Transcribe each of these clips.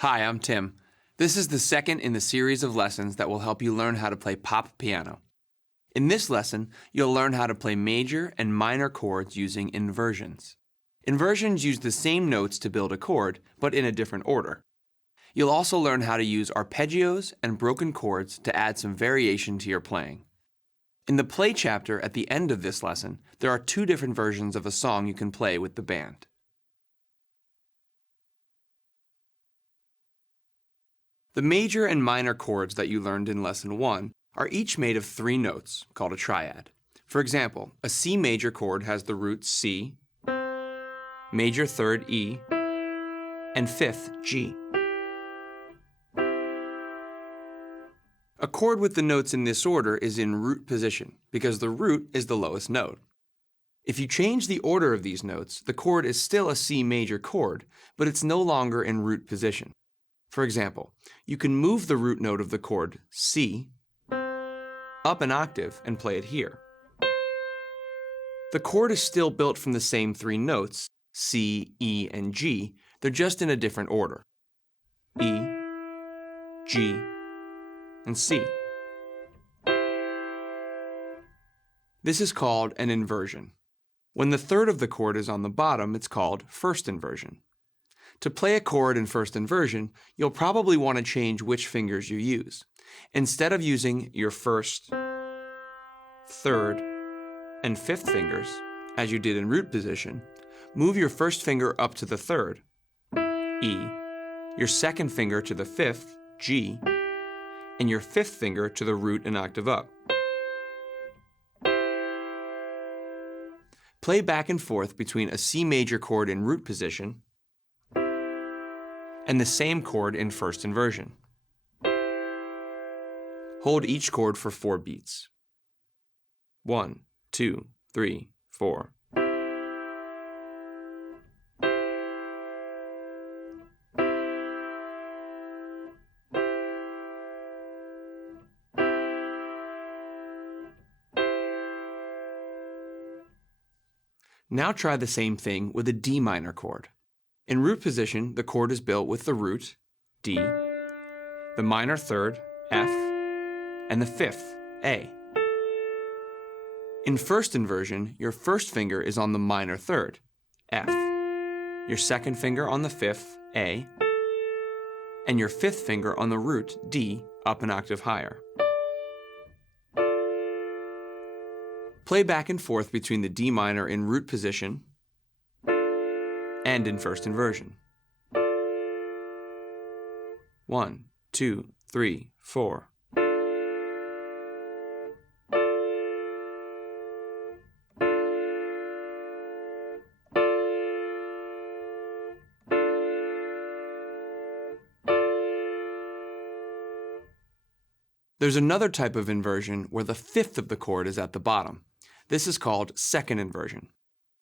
Hi, I'm Tim. This is the second in the series of lessons that will help you learn how to play pop piano. In this lesson, you'll learn how to play major and minor chords using inversions. Inversions use the same notes to build a chord, but in a different order. You'll also learn how to use arpeggios and broken chords to add some variation to your playing. In the play chapter at the end of this lesson, there are two different versions of a song you can play with the band. The major and minor chords that you learned in Lesson 1 are each made of three notes, called a triad. For example, a C major chord has the roots C, major third E, and fifth G. A chord with the notes in this order is in root position, because the root is the lowest note. If you change the order of these notes, the chord is still a C major chord, but it's no longer in root position. For example, you can move the root note of the chord C up an octave and play it here. The chord is still built from the same three notes, C, E, and G, they're just in a different order. E, G, and C. This is called an inversion. When the third of the chord is on the bottom, it's called first inversion. To play a chord in first inversion, you'll probably want to change which fingers you use. Instead of using your first, third, and fifth fingers, as you did in root position, move your first finger up to the third, E, your second finger to the fifth, G, and your fifth finger to the root an octave up. Play back and forth between a C major chord in root position and the same chord in first inversion. Hold each chord for 4 beats. 1, 2, 3, 4. Now try the same thing with a D minor chord. In root position, the chord is built with the root, D, the minor third, F, and the fifth, A. In first inversion, your first finger is on the minor third, F, your second finger on the fifth, A, and your fifth finger on the root, D, up an octave higher. Play back and forth between the D minor in root position and in first inversion. 1, 2, 3, 4. There's another type of inversion where the fifth of the chord is at the bottom. This is called second inversion.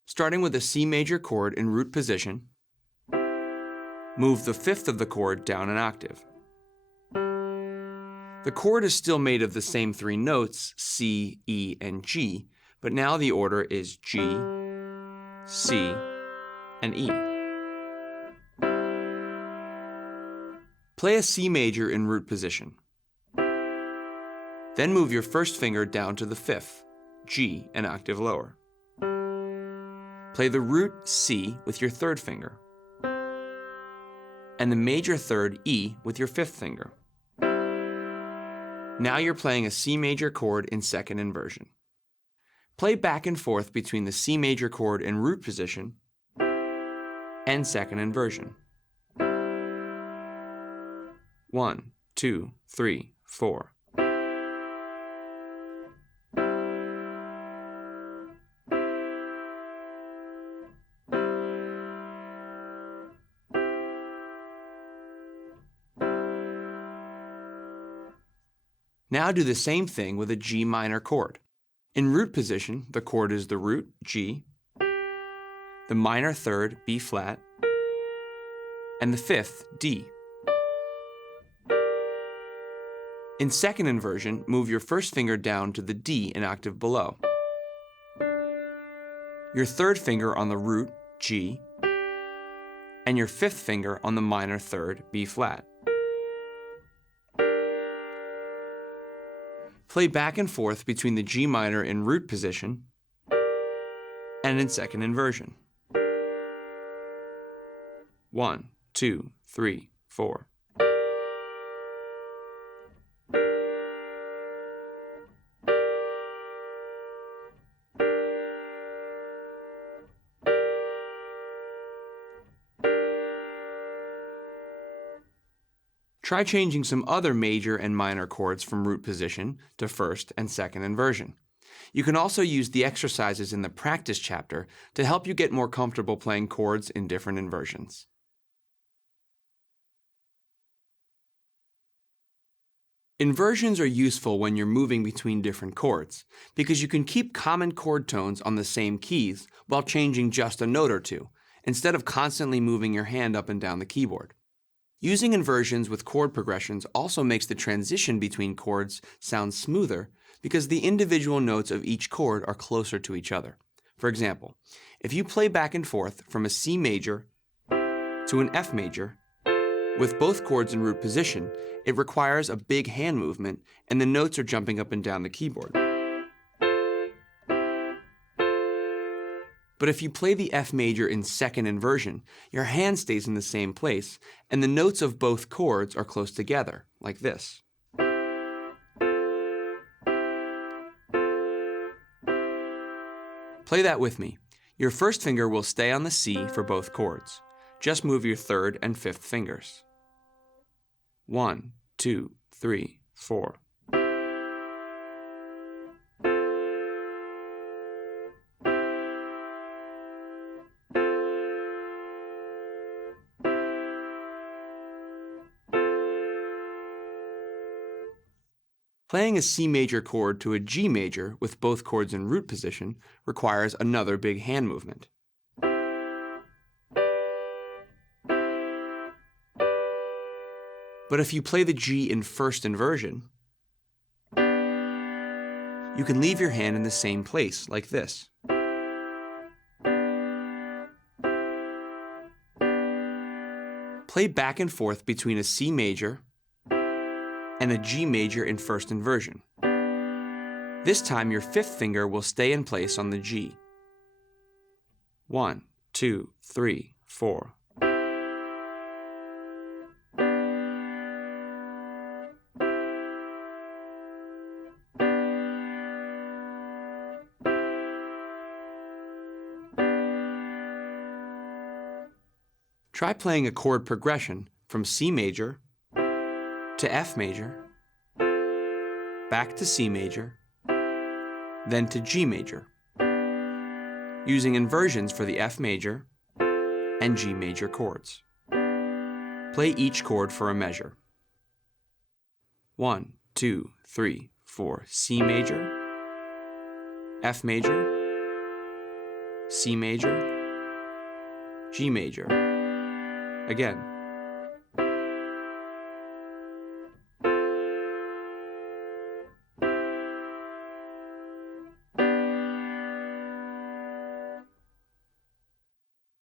Starting with a C major chord in root position, move the fifth of the chord down an octave. The chord is still made of the same three notes, C, E, and G, but now the order is G, C, and E. Play a C major in root position. Then move your first finger down to the fifth, G, an octave lower. Play the root C with your third finger, and the major third E with your fifth finger. Now you're playing a C major chord in second inversion. Play back and forth between the C major chord in root position and second inversion. 1, 2, 3, 4. Now do the same thing with a G minor chord. In root position, the chord is the root, G, the minor third, B flat, and the fifth, D. In second inversion, move your first finger down to the D an octave below. Your third finger on the root, G, and your fifth finger on the minor third B flat. Play back and forth between the G minor in root position and in second inversion. 1, 2, 3, 4. Try changing some other major and minor chords from root position to first and second inversion. You can also use the exercises in the practice chapter to help you get more comfortable playing chords in different inversions. Inversions are useful when you're moving between different chords, because you can keep common chord tones on the same keys while changing just a note or two, instead of constantly moving your hand up and down the keyboard. Using inversions with chord progressions also makes the transition between chords sound smoother because the individual notes of each chord are closer to each other. For example, if you play back and forth from a C major to an F major, with both chords in root position, it requires a big hand movement and the notes are jumping up and down the keyboard. But if you play the F major in second inversion, your hand stays in the same place, and the notes of both chords are close together, like this. Play that with me. Your first finger will stay on the C for both chords. Just move your third and fifth fingers. 1, 2, 3, 4. Playing a C major chord to a G major with both chords in root position requires another big hand movement. But if you play the G in first inversion, you can leave your hand in the same place, like this. Play back and forth between a C major and a G major in first inversion. This time your fifth finger will stay in place on the G. 1, 2, 3, 4. Try playing a chord progression from C major to F major, back to C major, then to G major, using inversions for the F major and G major chords. Play each chord for a measure. 1, 2, 3, 4, C major, F major, C major, G major. Again.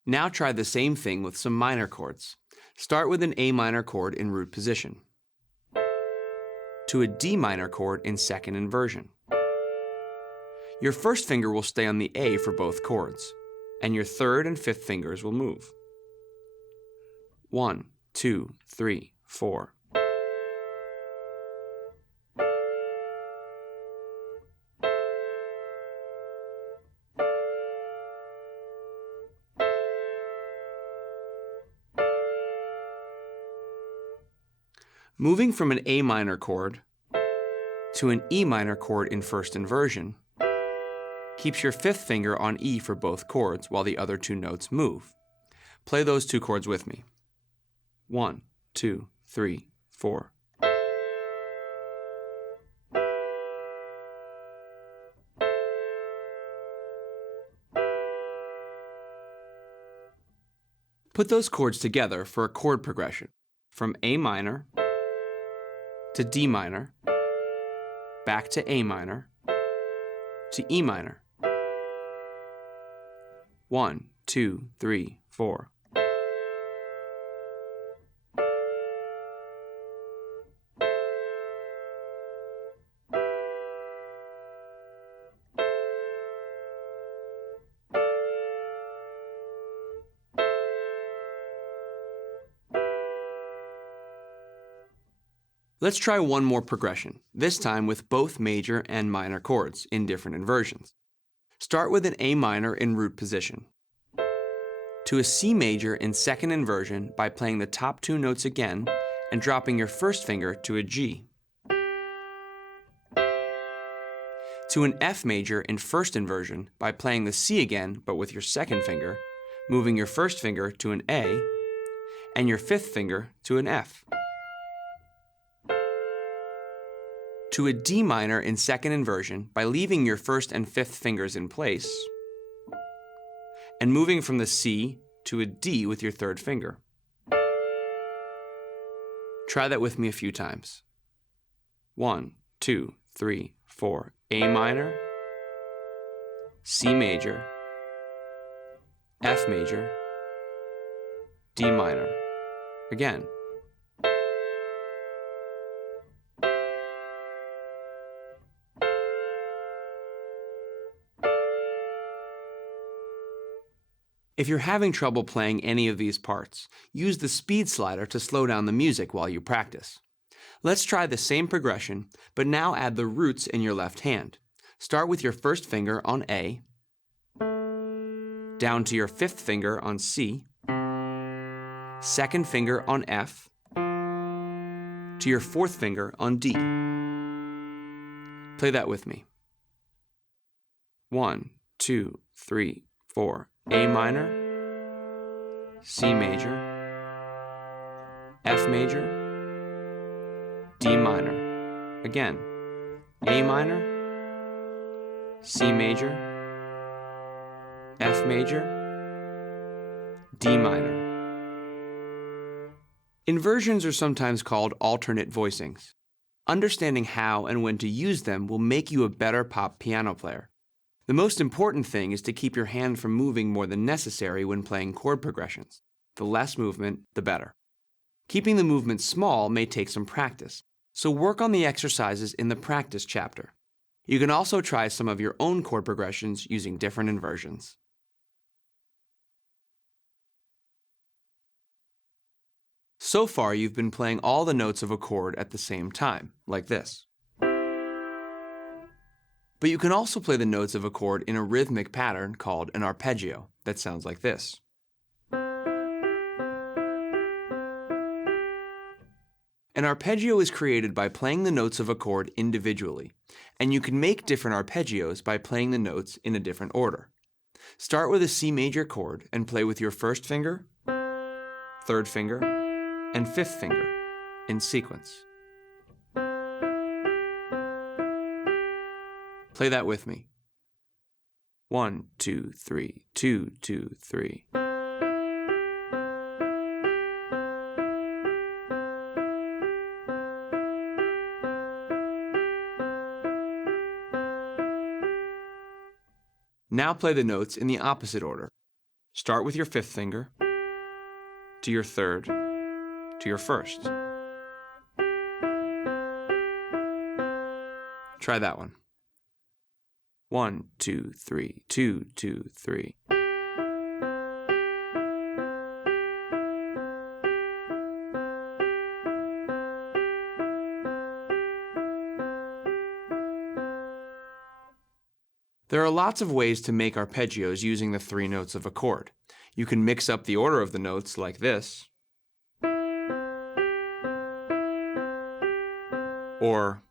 Now try the same thing with some minor chords. Start with an A minor chord in root position, to a D minor chord in second inversion. Your first finger will stay on the A for both chords, and your third and fifth fingers will move. 1, 2, 3, 4. Moving from an A minor chord to an E minor chord in first inversion keeps your fifth finger on E for both chords while the other two notes move. Play those two chords with me. 1, 2, 3, 4. Put those chords together for a chord progression from A minor to D minor, back to A minor, to E minor. 1, 2, 3, 4. Let's try one more progression, this time with both major and minor chords in different inversions. Start with an A minor in root position, to a C major in second inversion by playing the top two notes again and dropping your first finger to a G, to an F major in first inversion by playing the C again but with your second finger, moving your first finger to an A and your fifth finger to an F, to a D minor in second inversion by leaving your first and fifth fingers in place, and moving from the C to a D with your third finger. Try that with me a few times. 1, 2, 3, 4. A minor, C major, F major, D minor. Again. If you're having trouble playing any of these parts, use the speed slider to slow down the music while you practice. Let's try the same progression, but now add the roots in your left hand. Start with your first finger on A, down to your fifth finger on C, second finger on F, to your fourth finger on D. Play that with me. 1, 2, 3, 4. A minor, C major, F major, D minor. Again. A minor, C major, F major, D minor. Inversions are sometimes called alternate voicings. Understanding how and when to use them will make you a better pop piano player. The most important thing is to keep your hand from moving more than necessary when playing chord progressions. The less movement, the better. Keeping the movement small may take some practice, so work on the exercises in the practice chapter. You can also try some of your own chord progressions using different inversions. So far, you've been playing all the notes of a chord at the same time, like this. But you can also play the notes of a chord in a rhythmic pattern called an arpeggio that sounds like this. An arpeggio is created by playing the notes of a chord individually, and you can make different arpeggios by playing the notes in a different order. Start with a C major chord and play with your first finger, third finger, and fifth finger in sequence. Play that with me. 1, 2, 3, 2, 2, 3. Now play the notes in the opposite order. Start with your fifth finger, to your third, to your first. Try that one. 1, 2, 3, 2, 2, 3. There are lots of ways to make arpeggios using the three notes of a chord. You can mix up the order of the notes like this, or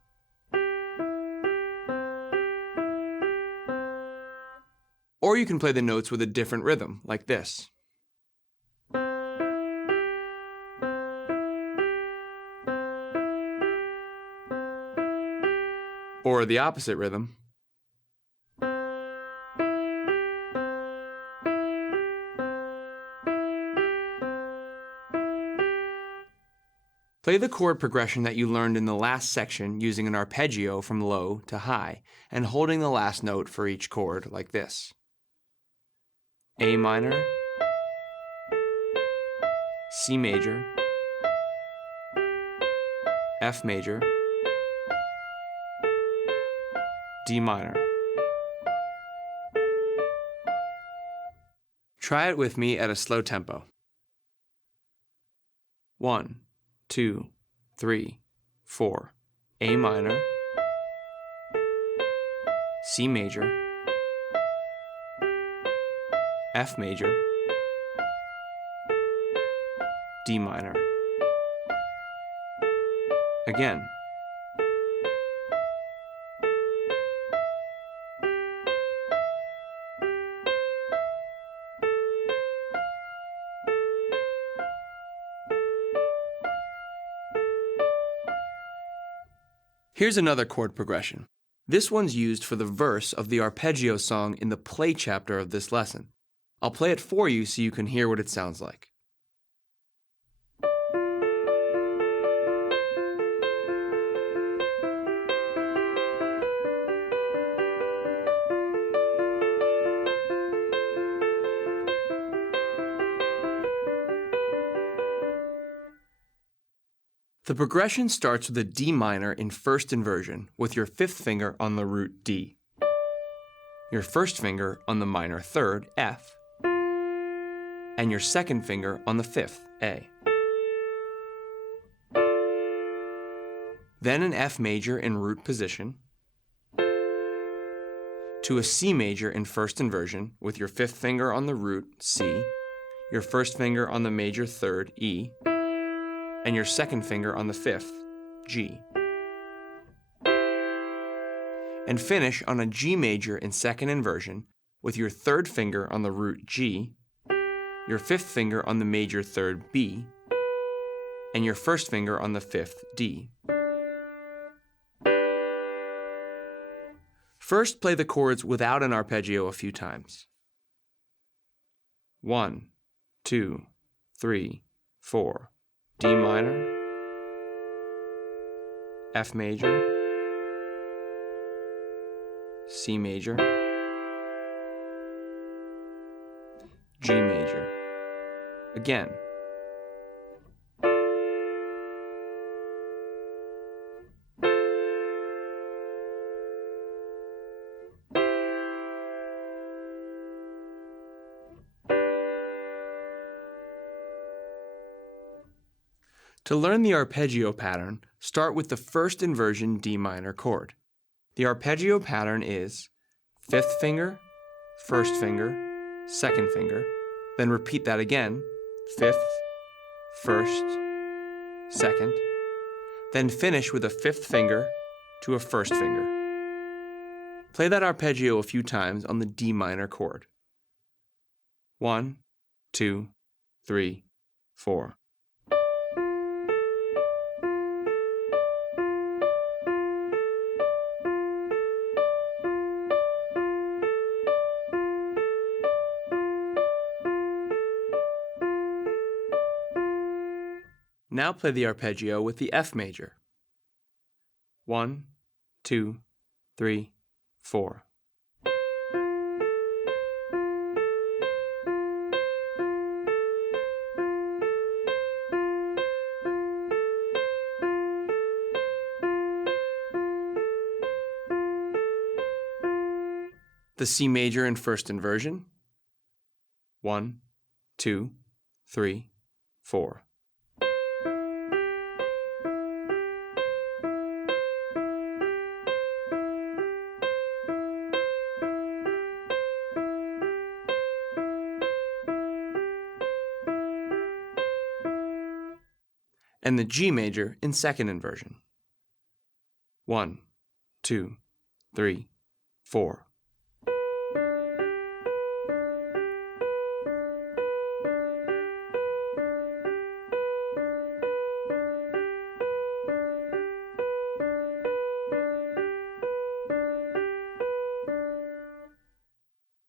you can play the notes with a different rhythm, like this. Or the opposite rhythm. Play the chord progression that you learned in the last section using an arpeggio from low to high and holding the last note for each chord like this. A minor, C major, F major, D minor. Try it with me at a slow tempo. 1, 2, 3, 4, A minor, C major, F major, D minor. Again. Here's another chord progression. This one's used for the verse of the Arpeggio song in the play chapter of this lesson. I'll play it for you so you can hear what it sounds like. The progression starts with a D minor in first inversion with your fifth finger on the root D, your first finger on the minor third F, and your second finger on the fifth A. Then an F major in root position, to a C major in first inversion with your fifth finger on the root C, your first finger on the major third E, and your second finger on the fifth, G. And finish on a G major in second inversion with your third finger on the root G, your fifth finger on the major third B, and your first finger on the fifth, D. First, play the chords without an arpeggio a few times. 1, 2, 3, 4. D minor, F major, C major, G major. Again. To learn the arpeggio pattern, start with the first inversion D minor chord. The arpeggio pattern is fifth finger, first finger, second finger, then repeat that again, fifth, first, second, then finish with a fifth finger to a first finger. Play that arpeggio a few times on the D minor chord. 1, 2, 3, 4. Now play the arpeggio with the F major. 1, 2, 3, 4. The C major in first inversion. 1, 2, 3, 4. And the G major in second inversion. 1, 2, 3, 4.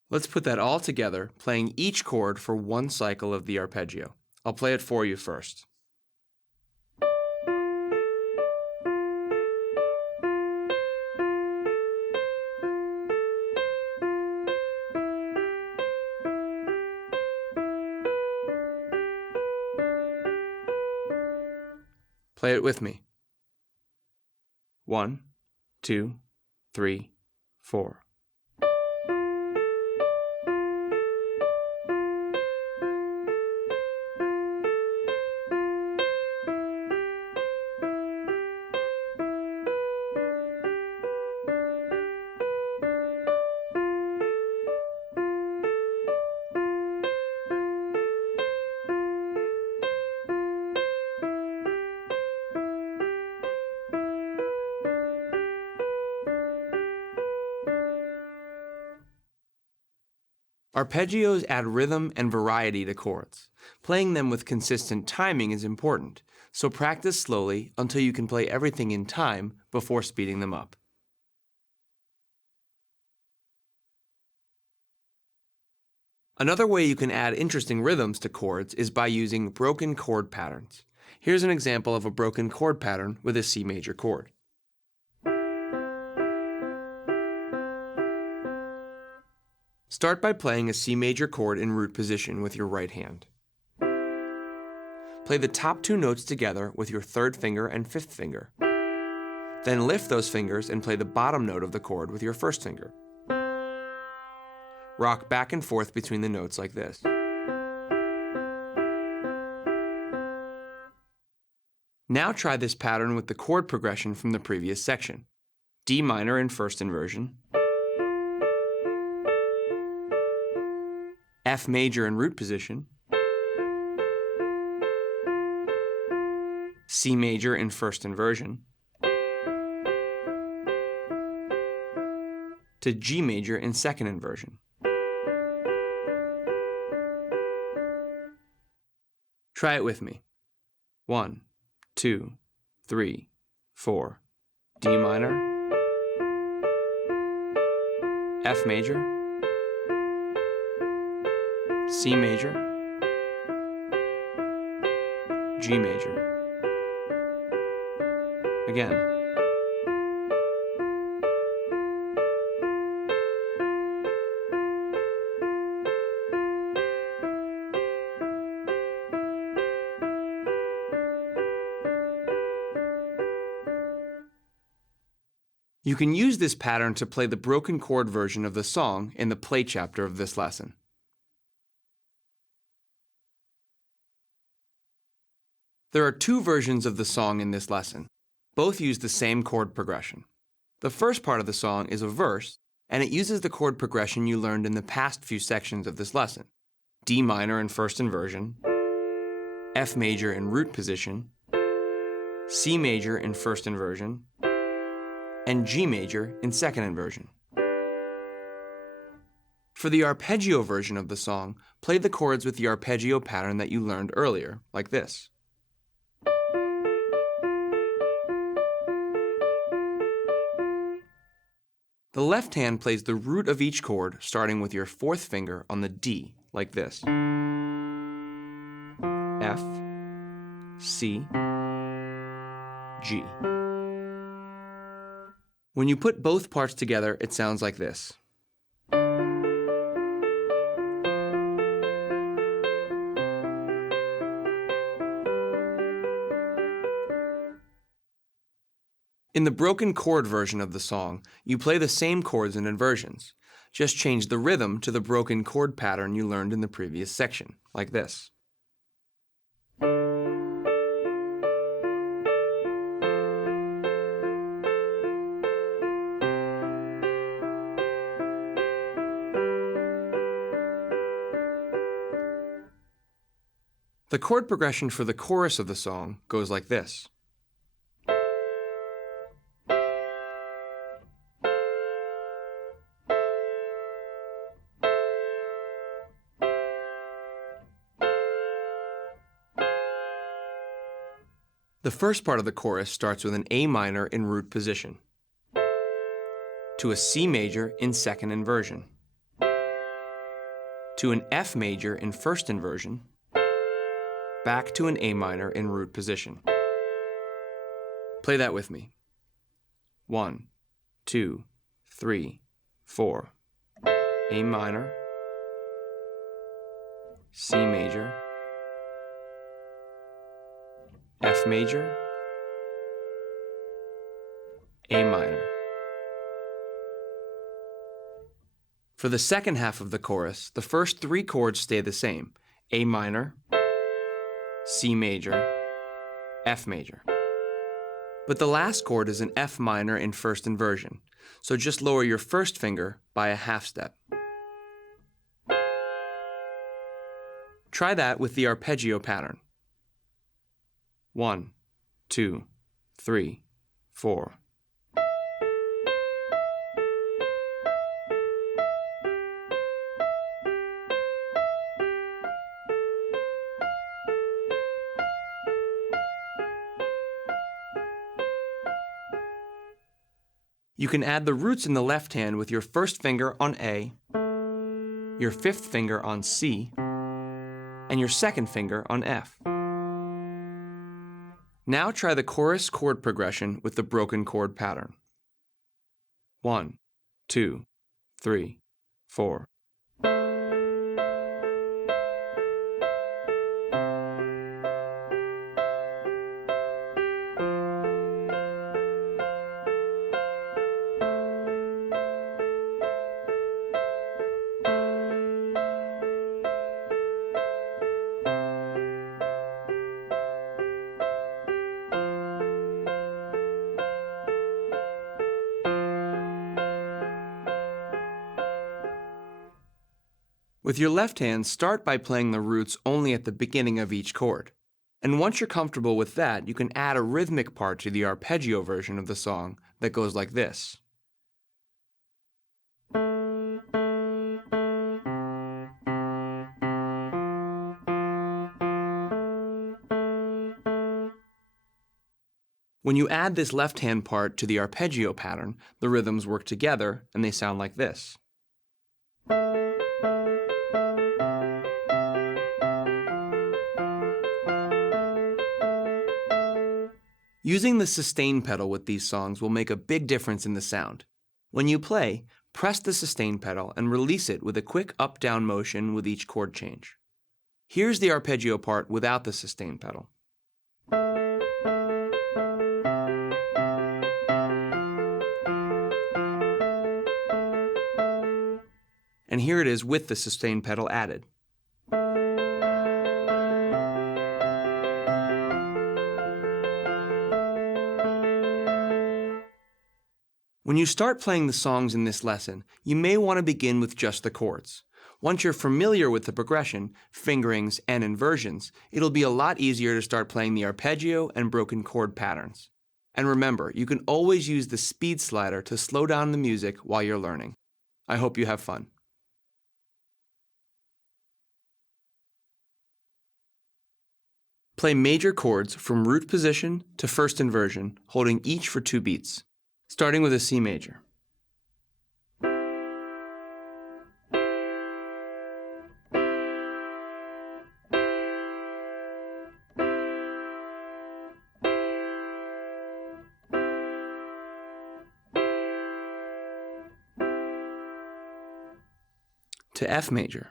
Let's put that all together, playing each chord for one cycle of the arpeggio. I'll play it for you first. Play it with me. 1, 2, 3, 4. Arpeggios add rhythm and variety to chords. Playing them with consistent timing is important, so practice slowly until you can play everything in time before speeding them up. Another way you can add interesting rhythms to chords is by using broken chord patterns. Here's an example of a broken chord pattern with a C major chord. Start by playing a C major chord in root position with your right hand. Play the top two notes together with your third finger and fifth finger. Then lift those fingers and play the bottom note of the chord with your first finger. Rock back and forth between the notes like this. Now try this pattern with the chord progression from the previous section. D minor in first inversion, F major in root position, C major in first inversion, to G major in second inversion. Try it with me. 1, 2, 3, 4. D minor, F major, C major, G major. Again. You can use this pattern to play the broken chord version of the song in the play chapter of this lesson. There are two versions of the song in this lesson. Both use the same chord progression. The first part of the song is a verse, and it uses the chord progression you learned in the past few sections of this lesson. D minor in first inversion, F major in root position, C major in first inversion, and G major in second inversion. For the arpeggio version of the song, play the chords with the arpeggio pattern that you learned earlier, like this. The left hand plays the root of each chord, starting with your fourth finger on the D, like this. F, C, G. When you put both parts together, it sounds like this. In the broken chord version of the song, you play the same chords and inversions. Just change the rhythm to the broken chord pattern you learned in the previous section, like this. The chord progression for the chorus of the song goes like this. The first part of the chorus starts with an A minor in root position, to a C major in second inversion, to an F major in first inversion, back to an A minor in root position. Play that with me. 1, 2, 3, 4. A minor, C major, F major, A minor. For the second half of the chorus, the first three chords stay the same: A minor, C major, F major. But the last chord is an F minor in first inversion, so just lower your first finger by a half step. Try that with the arpeggio pattern. 1, 2, 3, 4. . You can add the roots in the left hand with your first finger on A, your fifth finger on C, and your second finger on F. Now try the chorus chord progression with the broken chord pattern. 1, 2, 3, 4. With your left hand, start by playing the roots only at the beginning of each chord. And once you're comfortable with that, you can add a rhythmic part to the arpeggio version of the song that goes like this. When you add this left hand part to the arpeggio pattern, the rhythms work together and they sound like this. Using the sustain pedal with these songs will make a big difference in the sound. When you play, press the sustain pedal and release it with a quick up-down motion with each chord change. Here's the arpeggio part without the sustain pedal. And here it is with the sustain pedal added. When you start playing the songs in this lesson, you may want to begin with just the chords. Once you're familiar with the progression, fingerings, and inversions, it'll be a lot easier to start playing the arpeggio and broken chord patterns. And remember, you can always use the speed slider to slow down the music while you're learning. I hope you have fun. Play major chords from root position to first inversion, holding each for 2 beats. Starting with a C major. To F major.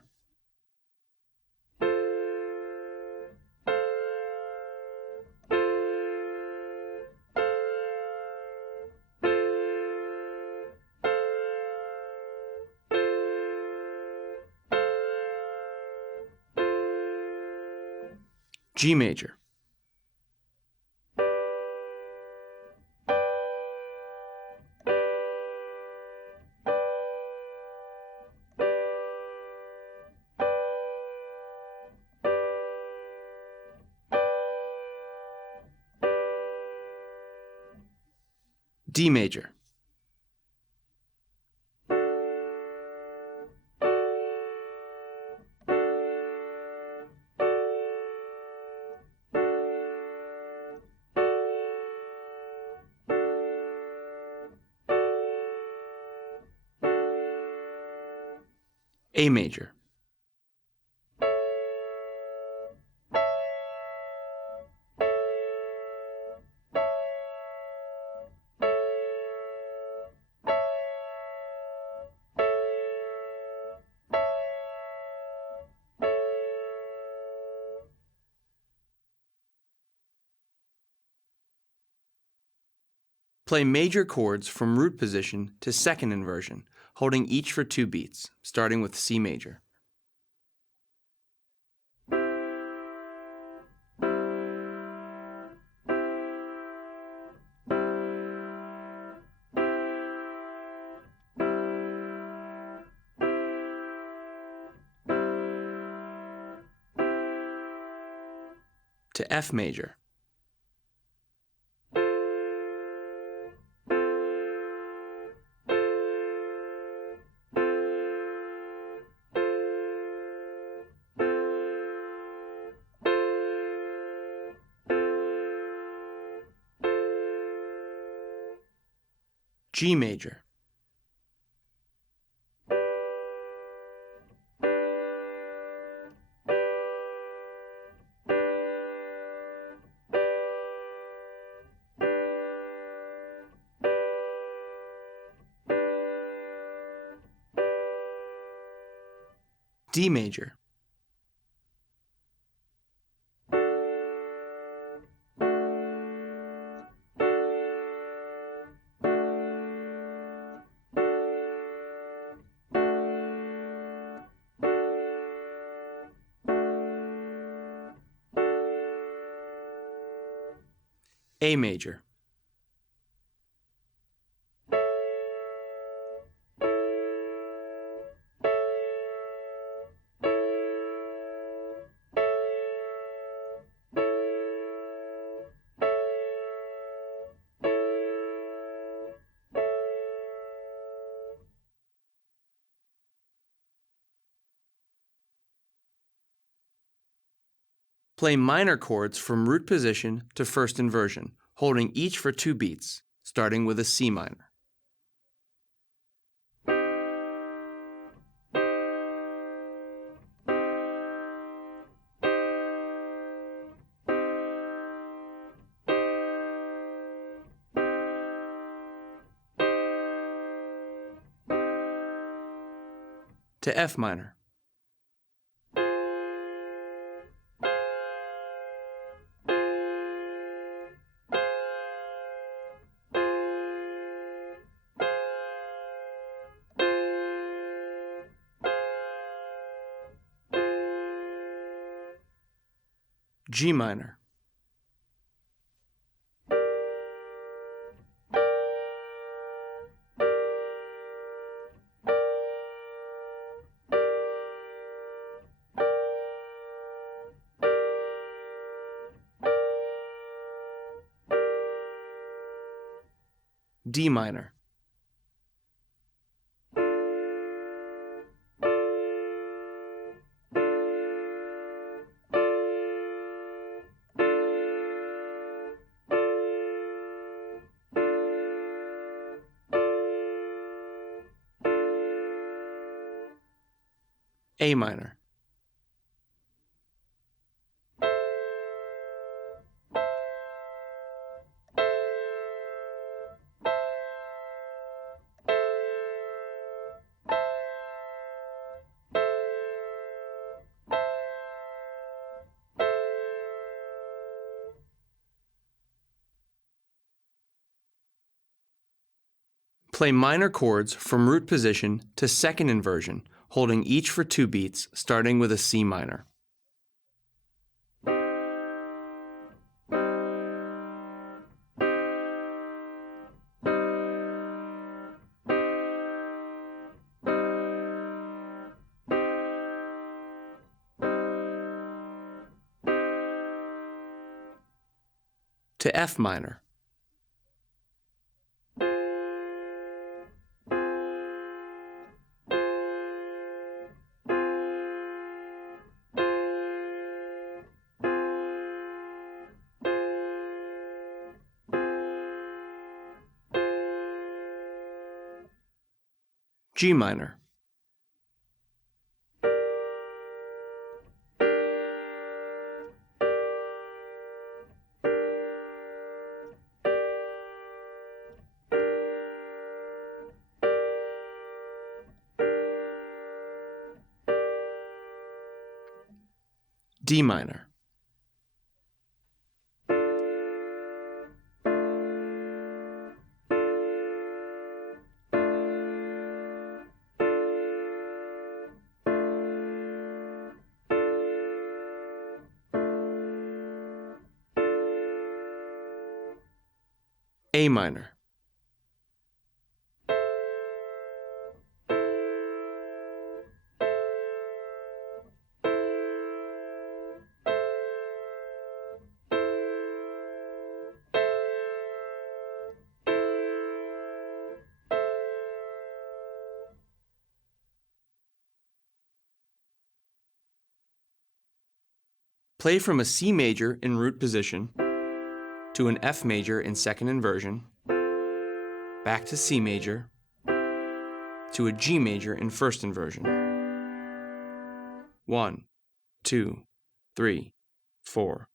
G major. D major. A major. Play major chords from root position to second inversion, holding each for 2 beats, starting with C major. To F major. G major, D major, A major, Play minor chords from root position to first inversion, holding each for 2 beats, starting with a C minor. To F minor. G minor. D minor. A minor. Play minor chords from root position to second inversion, holding each for 2 beats, starting with a C minor. To F minor. G minor. D minor. A minor. Play from a C major in root position to an F major in second inversion, back to C major, to a G major in first inversion. 1, 2, 3, 4.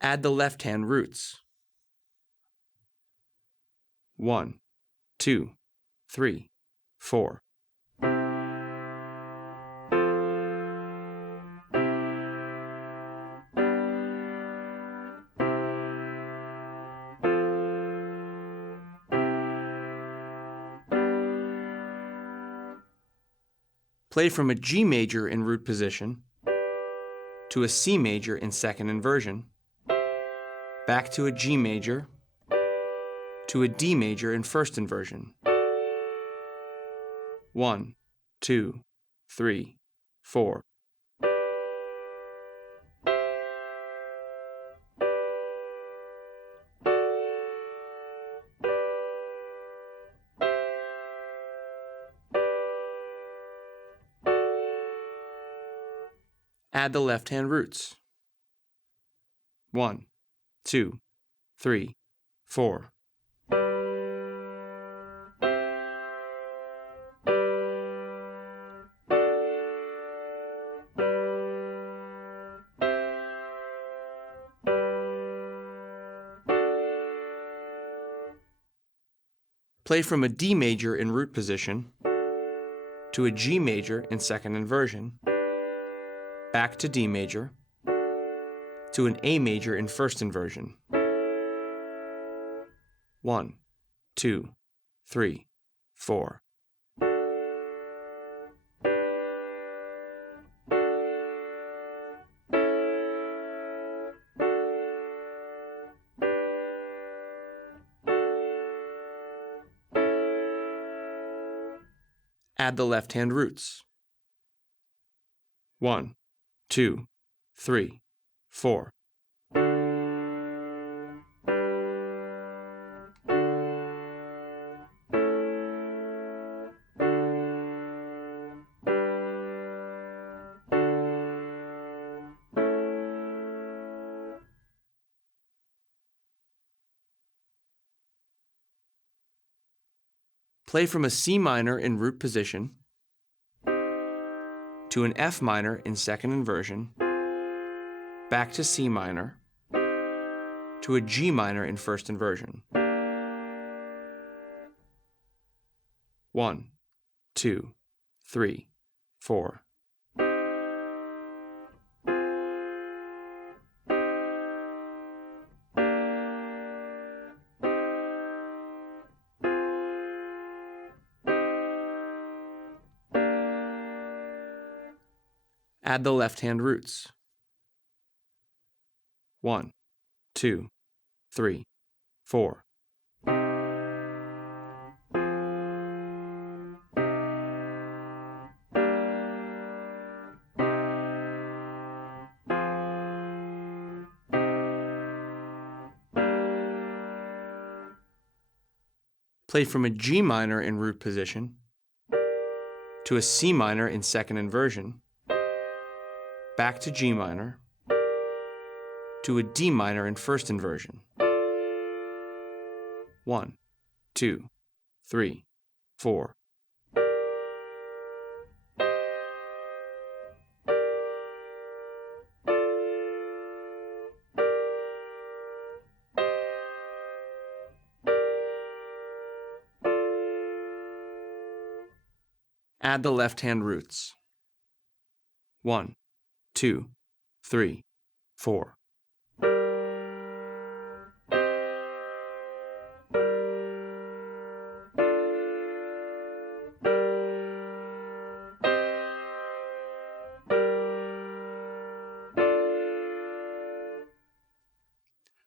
Add the left-hand roots. 1, 2, 3, 4. Play from a G major in root position to a C major in second inversion, back to a G major, to a D major in first inversion. 1, 2, 3, 4. Add the left-hand roots. 1, 2, 3, 4. Play from a D major in root position to a G major in second inversion, back to D major, to an A major in first inversion. 1, 2, 3, 4. Add the left-hand roots. 1, 2, 3, 4. Play from a C minor in root position to an F minor in second inversion, back to C minor, to a G minor in first inversion. 1, 2, 3, 4. Add the left-hand roots. 1, 2, 3, 4. Play from a G minor in root position to a C minor in second inversion, back to G minor, to a D minor in first inversion. 1, 2, 3, 4. Add the left-hand roots. 1, 2, 3, 4.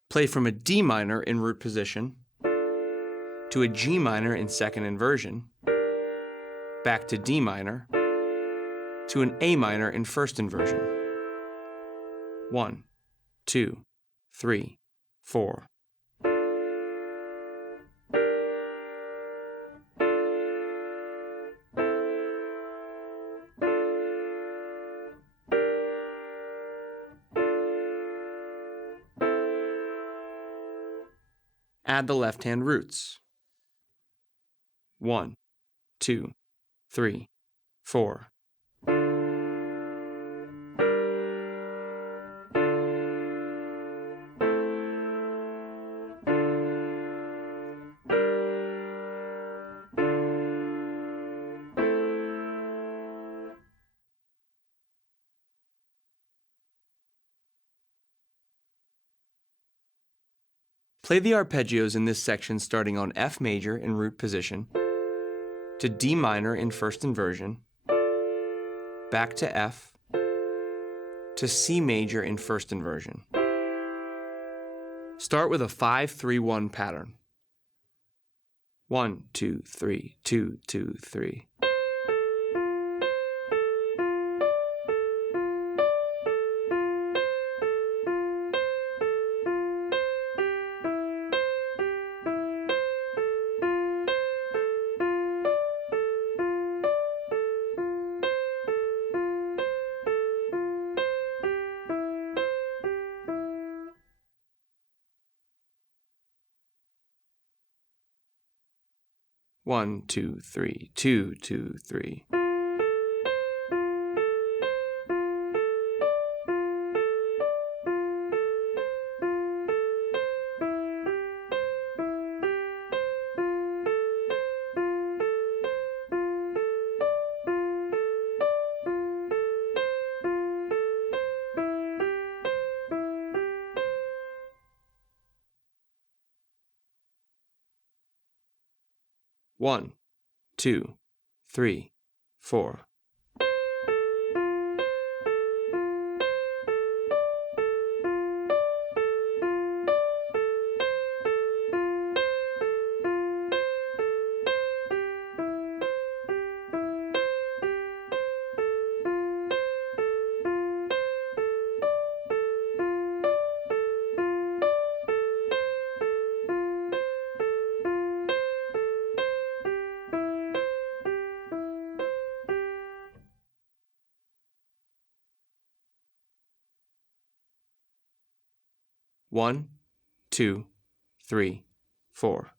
Play from a D minor in root position to a G minor in second inversion, back to D minor, to an A minor in first inversion. 1, 2, 3, 4. Add the left-hand roots. 1, 2, 3, 4. Play the arpeggios in this section starting on F major in root position, to D minor in first inversion, back to F, to C major in first inversion. Start with a 5-3-1 pattern. 1, 2, 3, 2, 2, 3. One, two, three, 2, 2, 3. One, 2, 3, 4. One, 2, 3, 4.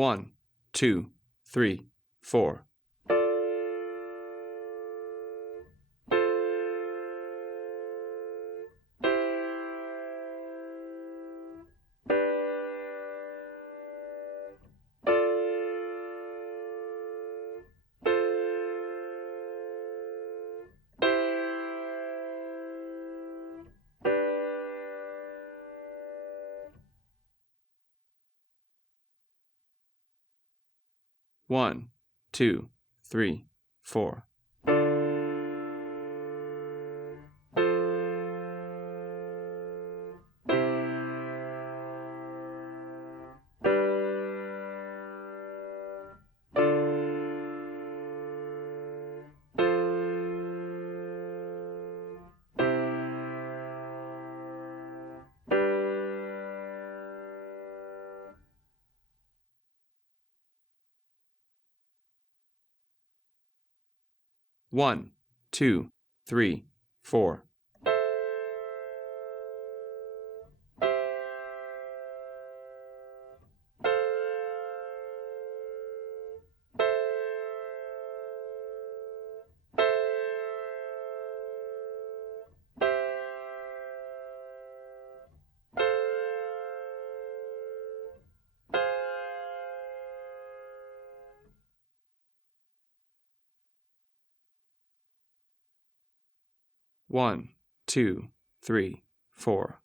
One, 2, 3, 4. One, 2, 3, 4. One, 2, 3, 4. One, 2, 3, 4.